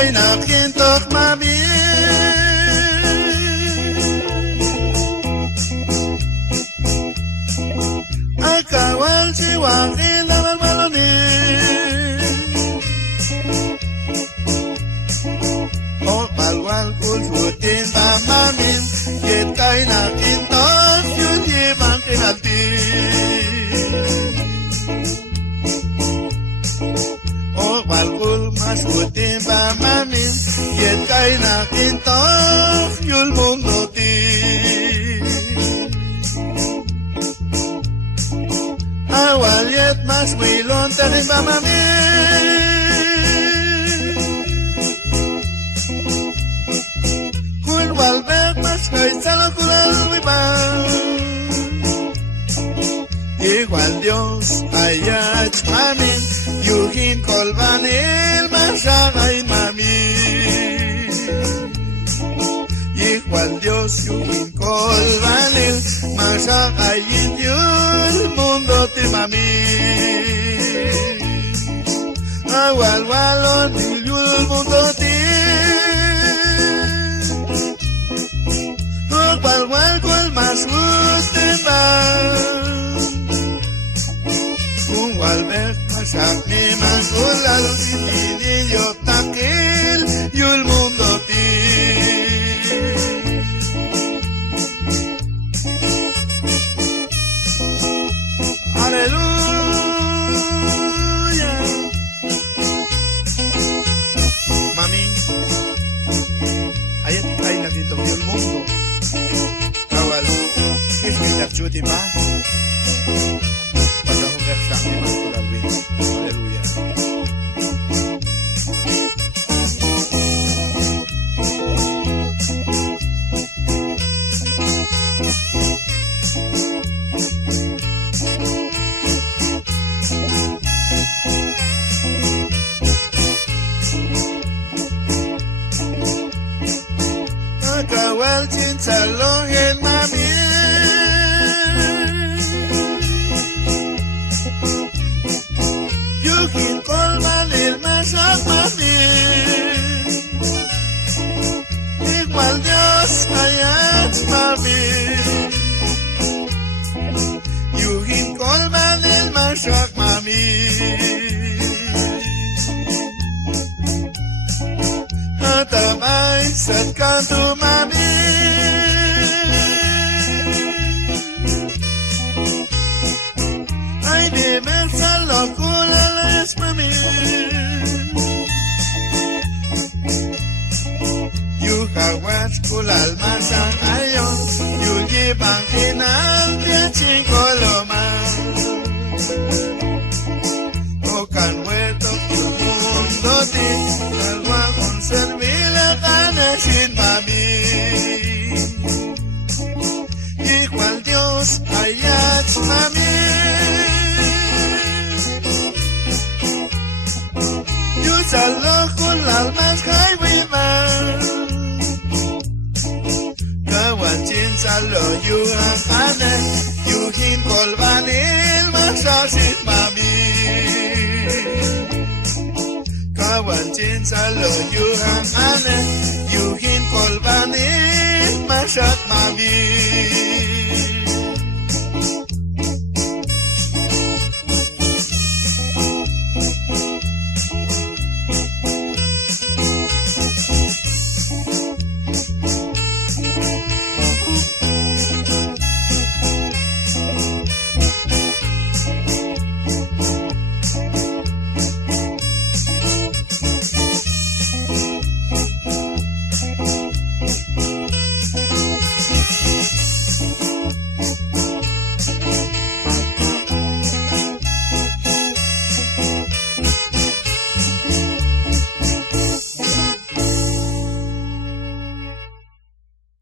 kay nakintok mami akawal si wakil naman maloni o palwal kulsutin tamamin kit kay nakintok yun ibang kinatin Balkul masutin pa mamin Yet kay nakintok Yul mundo ti Awal yet mas wilon Tarin pa mamin Kul walbek mas kay salakulal wibang Igual Dios ayat amin Yuhin kolbanil masakay mami Igual Dios yuhin kolbanil masakay yul mundo ti mami Awal walon yul mundo ti Wal wal kol mas gusten ba Walbek masak ni masulal Hindi yo takil Yul mundo ti Aleluya Mami Ayat ay nakintok yul mundo Kawal Kismitak chuti ba Aleluya. Akawal cinta lohen mami Yuhin kolmanil masak mami Igual Dios ayat mami Yuhin kolmanil masak mami Atamay sa kanto mami Ay di mersalo kulales mami Yukawas kulal masang ayon Yugibang inal dia chingkoloma Okan wetok yung mundo di Kalwa kong servila kanasin mami Igual Dios ayat mami Yusalo kulal mas kay wiman Kawan cinsalo yuhang aneh Yuhin kolbanil masasit mami Kawan cinsalo yuhang aneh